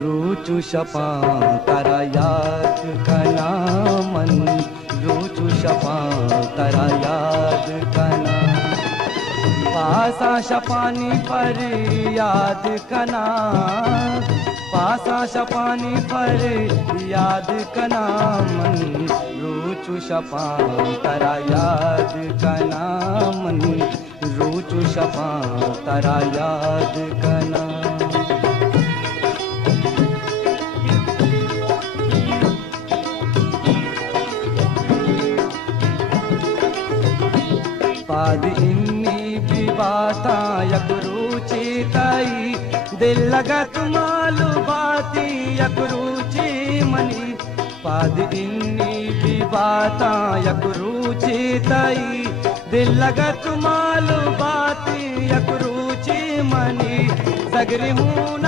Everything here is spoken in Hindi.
रुचु शपा तारा याद कना मन, रुचु शपा तारा याद कना। पासा शपानी पर याद कना, पासा शपानी पर याद कना मन, रुचु शपा तारा याद कना मन, रुचु शपा तारा याद कना। पाद इन्नी भी बाता यक रुचि तई, दिल लगत मालू बाती यक रुचि मनी। पाद इन्नी भी बाता यक रुचि तई, दिल लगत मालू बाती यक रुचि मनी। सगरी हूँ